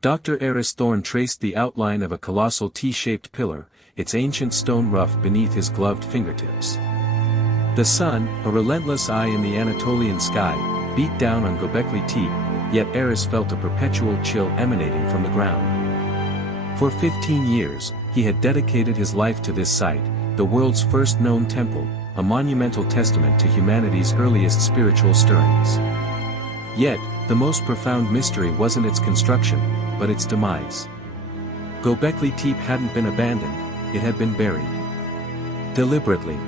Dr. Aris Thorne traced the outline of a colossal T-shaped pillar, its ancient stone roof beneath his gloved fingertips. The sun, a relentless eye in the Anatolian sky, beat down on Göbekli Tepe, yet Aris felt a perpetual chill emanating from the ground. For 15 years, he had dedicated his life to this site, the world's first known temple, a monumental testament to humanity's earliest spiritual stirrings. Yet, the most profound mystery wasn't its construction, but its demise. Göbekli Tepe hadn't been abandoned, it had been buried. Deliberately.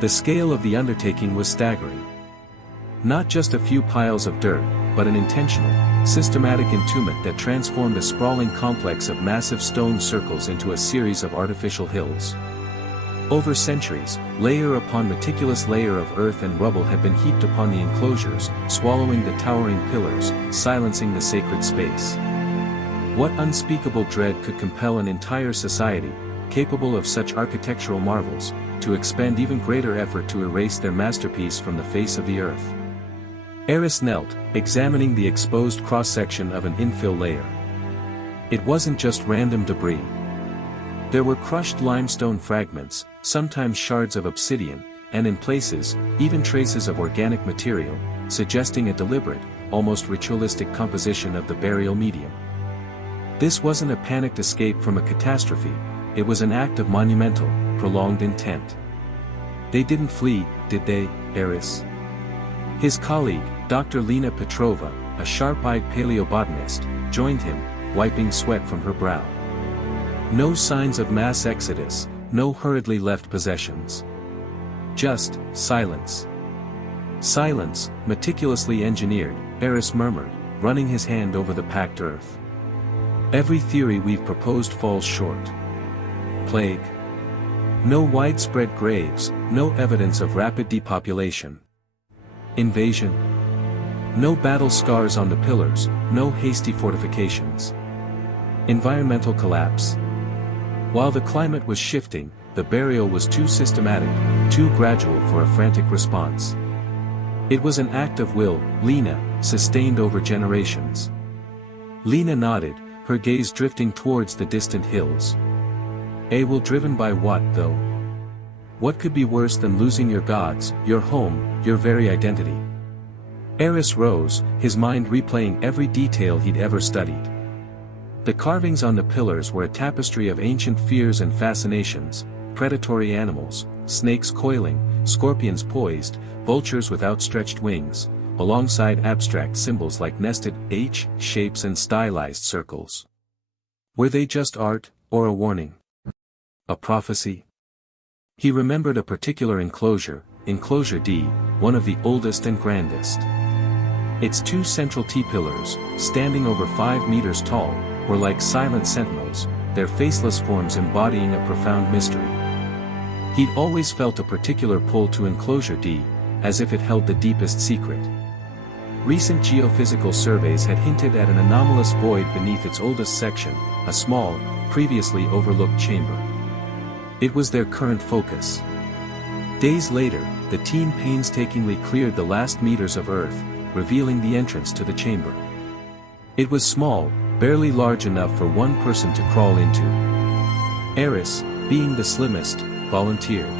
The scale of the undertaking was staggering. Not just a few piles of dirt, but an intentional, systematic entombment that transformed a sprawling complex of massive stone circles into a series of artificial hills. Over centuries, layer upon meticulous layer of earth and rubble had been heaped upon the enclosures, swallowing the towering pillars, silencing the sacred space. What unspeakable dread could compel an entire society, capable of such architectural marvels, to expend even greater effort to erase their masterpiece from the face of the earth? Aris knelt, examining the exposed cross-section of an infill layer. It wasn't just random debris. There were crushed limestone fragments, sometimes shards of obsidian, and in places, even traces of organic material, suggesting a deliberate, almost ritualistic composition of the burial medium. This wasn't a panicked escape from a catastrophe, it was an act of monumental, prolonged intent. They didn't flee, did they, Aris? His colleague, Dr. Lena Petrova, a sharp-eyed paleobotanist, joined him, wiping sweat from her brow. No signs of mass exodus, no hurriedly left possessions. Just, silence. Silence, meticulously engineered, Aris murmured, running his hand over the packed earth. Every theory we've proposed falls short. Plague. No widespread graves, no evidence of rapid depopulation. Invasion. No battle scars on the pillars, no hasty fortifications. Environmental collapse. While the climate was shifting, the burial was too systematic, too gradual for a frantic response. It was an act of will, Lena, sustained over generations. Lena nodded, her gaze drifting towards the distant hills. A will driven by what, though? What could be worse than losing your gods, your home, your very identity? Aris rose, his mind replaying every detail he'd ever studied. The carvings on the pillars were a tapestry of ancient fears and fascinations, predatory animals, snakes coiling, scorpions poised, vultures with outstretched wings, alongside abstract symbols like nested H shapes and stylized circles. Were they just art, or a warning? A prophecy? He remembered a particular enclosure, Enclosure D, one of the oldest and grandest. Its two central T-pillars, standing over 5 meters tall, were like silent sentinels, their faceless forms embodying a profound mystery. He'd always felt a particular pull to Enclosure D, as if it held the deepest secret. Recent geophysical surveys had hinted at an anomalous void beneath its oldest section, a small, previously overlooked chamber. It was their current focus. Days later, the team painstakingly cleared the last meters of earth, revealing the entrance to the chamber. It was small, barely large enough for one person to crawl into. Aris, being the slimmest, volunteered.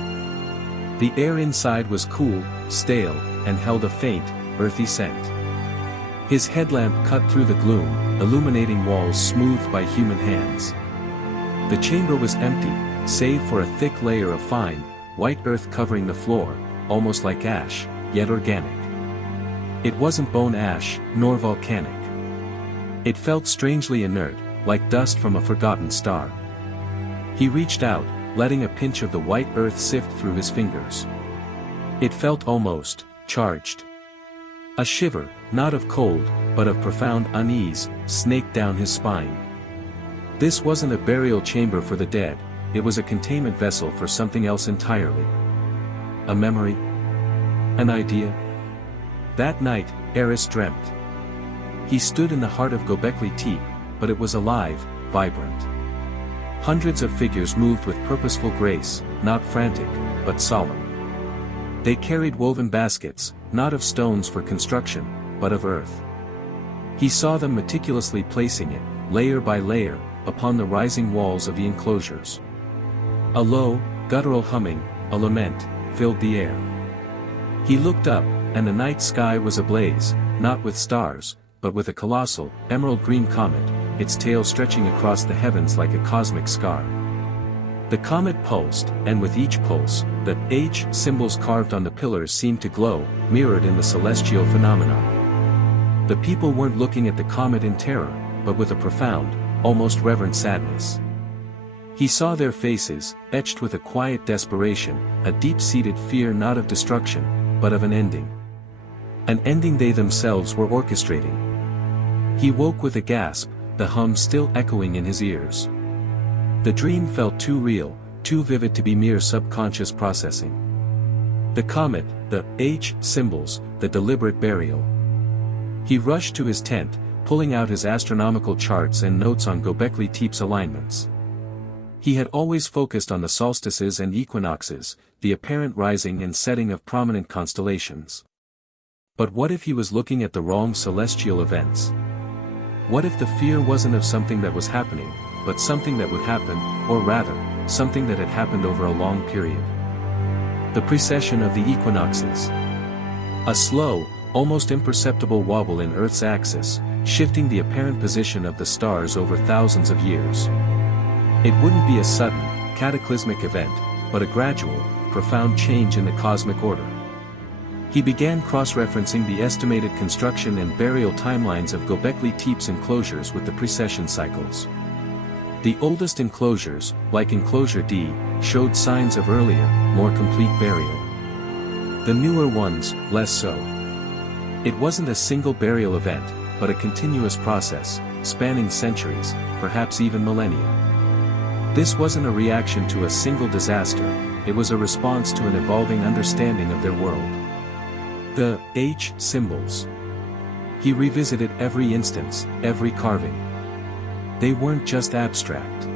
The air inside was cool, stale, and held a faint, earthy scent. His headlamp cut through the gloom, illuminating walls smoothed by human hands. The chamber was empty, save for a thick layer of fine, white earth covering the floor, almost like ash, yet organic. It wasn't bone ash, nor volcanic. It felt strangely inert, like dust from a forgotten star. He reached out, letting a pinch of the white earth sift through his fingers. It felt almost charged. A shiver, not of cold, but of profound unease, snaked down his spine. This wasn't a burial chamber for the dead, it was a containment vessel for something else entirely. A memory? An idea? That night, Aris dreamt. He stood in the heart of Göbekli Tepe, but it was alive, vibrant. Hundreds of figures moved with purposeful grace, not frantic, but solemn. They carried woven baskets, not of stones for construction, but of earth. He saw them meticulously placing it, layer by layer, upon the rising walls of the enclosures. A low, guttural humming, a lament, filled the air. He looked up, and the night sky was ablaze, not with stars, but with a colossal, emerald-green comet, its tail stretching across the heavens like a cosmic scar. The comet pulsed, and with each pulse, the H symbols carved on the pillars seemed to glow, mirrored in the celestial phenomenon. The people weren't looking at the comet in terror, but with a profound, almost reverent sadness. He saw their faces, etched with a quiet desperation, a deep-seated fear not of destruction, but of an ending. An ending they themselves were orchestrating. He woke with a gasp, the hum still echoing in his ears. The dream felt too real, too vivid to be mere subconscious processing. The comet, the H symbols, the deliberate burial. He rushed to his tent, pulling out his astronomical charts and notes on Göbekli Tepe's alignments. He had always focused on the solstices and equinoxes, the apparent rising and setting of prominent constellations. But what if he was looking at the wrong celestial events? What if the fear wasn't of something that was happening, but something that would happen, or rather, something that had happened over a long period? The precession of the equinoxes. A slow, almost imperceptible wobble in Earth's axis, shifting the apparent position of the stars over thousands of years. It wouldn't be a sudden, cataclysmic event, but a gradual, profound change in the cosmic order. He began cross-referencing the estimated construction and burial timelines of Göbekli Tepe's enclosures with the precession cycles. The oldest enclosures, like Enclosure D, showed signs of earlier, more complete burial. The newer ones, less so. It wasn't a single burial event, but a continuous process, spanning centuries, perhaps even millennia. This wasn't a reaction to a single disaster, it was a response to an evolving understanding of their world. The H symbols. He revisited every instance, every carving. They weren't just abstract.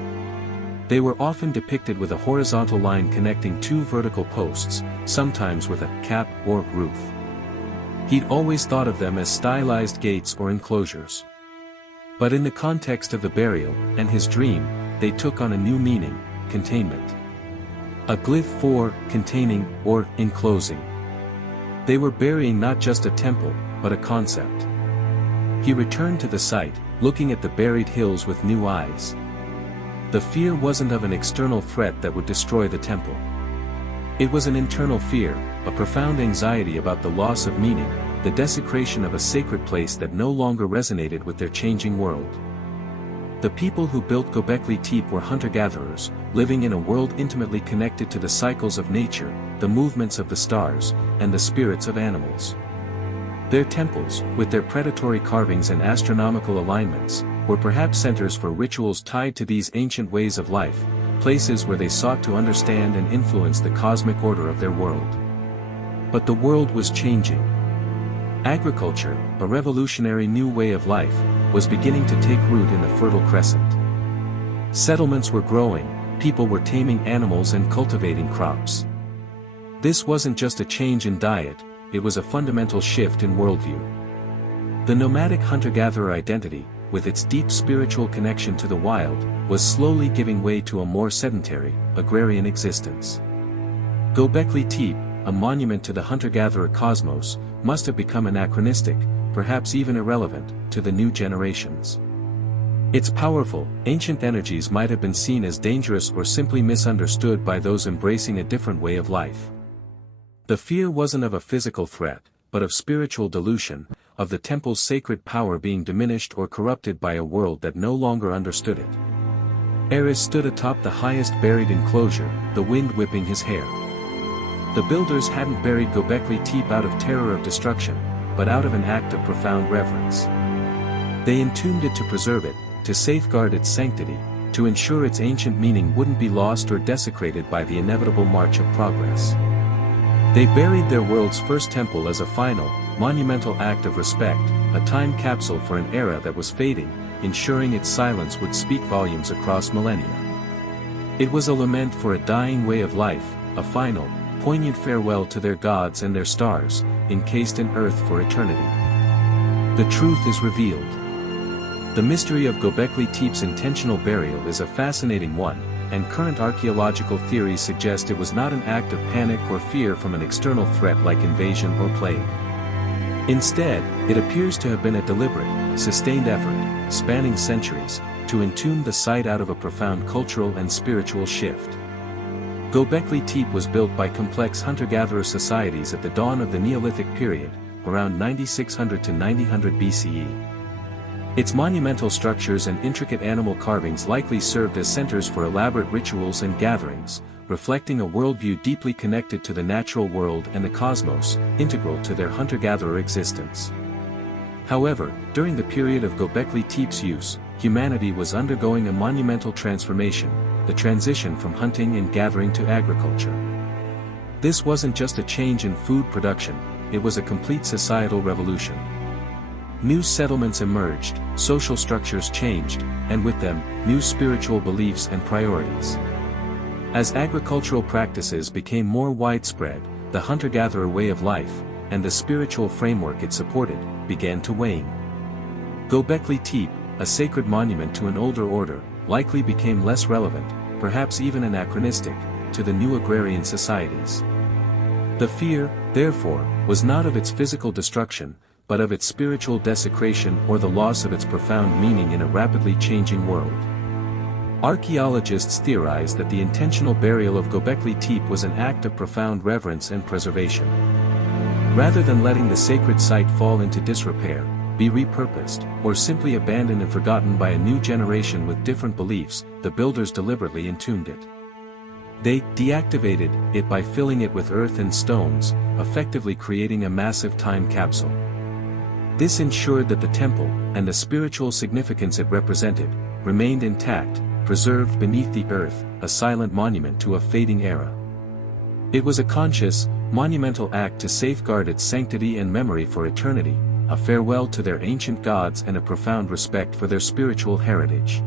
They were often depicted with a horizontal line connecting two vertical posts, sometimes with a cap or roof. He'd always thought of them as stylized gates or enclosures. But in the context of the burial, and his dream, they took on a new meaning: containment. A glyph for containing or enclosing. They were burying not just a temple, but a concept. He returned to the site, looking at the buried hills with new eyes. The fear wasn't of an external threat that would destroy the temple. It was an internal fear, a profound anxiety about the loss of meaning, the desecration of a sacred place that no longer resonated with their changing world. The people who built Göbekli Tepe were hunter-gatherers, living in a world intimately connected to the cycles of nature, the movements of the stars, and the spirits of animals. Their temples, with their predatory carvings and astronomical alignments, were perhaps centers for rituals tied to these ancient ways of life, places where they sought to understand and influence the cosmic order of their world. But the world was changing. Agriculture, a revolutionary new way of life, was beginning to take root in the Fertile Crescent. Settlements were growing, people were taming animals and cultivating crops. This wasn't just a change in diet, it was a fundamental shift in worldview. The nomadic hunter-gatherer identity, with its deep spiritual connection to the wild, was slowly giving way to a more sedentary, agrarian existence. Göbekli Tepe, a monument to the hunter-gatherer cosmos, must have become anachronistic, perhaps even irrelevant, to the new generations. Its powerful, ancient energies might have been seen as dangerous or simply misunderstood by those embracing a different way of life. The fear wasn't of a physical threat, but of spiritual dilution, of the temple's sacred power being diminished or corrupted by a world that no longer understood it. Aris stood atop the highest buried enclosure, the wind whipping his hair. The builders hadn't buried Göbekli Tepe out of terror of destruction, but out of an act of profound reverence. They entombed it to preserve it, to safeguard its sanctity, to ensure its ancient meaning wouldn't be lost or desecrated by the inevitable march of progress. They buried their world's first temple as a final, monumental act of respect, a time capsule for an era that was fading, ensuring its silence would speak volumes across millennia. It was a lament for a dying way of life, a final, poignant farewell to their gods and their stars, encased in earth for eternity. The truth is revealed. The mystery of Göbekli Tepe's intentional burial is a fascinating one, and current archaeological theories suggest it was not an act of panic or fear from an external threat like invasion or plague. Instead, it appears to have been a deliberate, sustained effort, spanning centuries, to entomb the site out of a profound cultural and spiritual shift. Göbekli Tepe was built by complex hunter-gatherer societies at the dawn of the Neolithic period, around 9600 to 900 BCE. Its monumental structures and intricate animal carvings likely served as centers for elaborate rituals and gatherings, reflecting a worldview deeply connected to the natural world and the cosmos, integral to their hunter-gatherer existence. However, during the period of Göbekli Tepe's use, humanity was undergoing a monumental transformation, the transition from hunting and gathering to agriculture. This wasn't just a change in food production, it was a complete societal revolution. New settlements emerged, social structures changed, and with them, new spiritual beliefs and priorities. As agricultural practices became more widespread, the hunter-gatherer way of life, and the spiritual framework it supported, began to wane. Göbekli Tepe, a sacred monument to an older order, likely became less relevant, perhaps even anachronistic, to the new agrarian societies. The fear, therefore, was not of its physical destruction, but of its spiritual desecration or the loss of its profound meaning in a rapidly changing world. Archaeologists theorize that the intentional burial of Göbekli Tepe was an act of profound reverence and preservation. Rather than letting the sacred site fall into disrepair, be repurposed, or simply abandoned and forgotten by a new generation with different beliefs, the builders deliberately entombed it. They deactivated it by filling it with earth and stones, effectively creating a massive time capsule. This ensured that the temple, and the spiritual significance it represented, remained intact, preserved beneath the earth, a silent monument to a fading era. It was a conscious, monumental act to safeguard its sanctity and memory for eternity, a farewell to their ancient gods and a profound respect for their spiritual heritage.